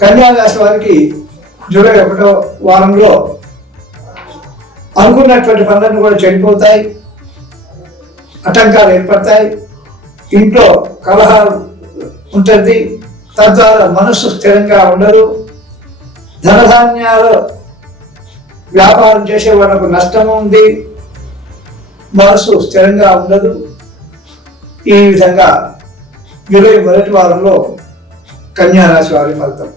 కన్యారాశి వారికి జూలై ఒకటో వారంలో అనుకున్నటువంటి పనులన్నీ కూడా చెడిపోతాయి ఆటంకాలు ఏర్పడతాయి ఇంట్లో కలహాలు ఉంటుంది తద్వారా మనస్సు స్థిరంగా ఉండదు ధనధాన్యాలు వ్యాపారం చేసే వాళ్ళకు నష్టం ఉంది మనసు స్థిరంగా ఉండదు. ఈ విధంగా జూలై మొదటి వారంలో కన్యారాశి వారి ఫలితం.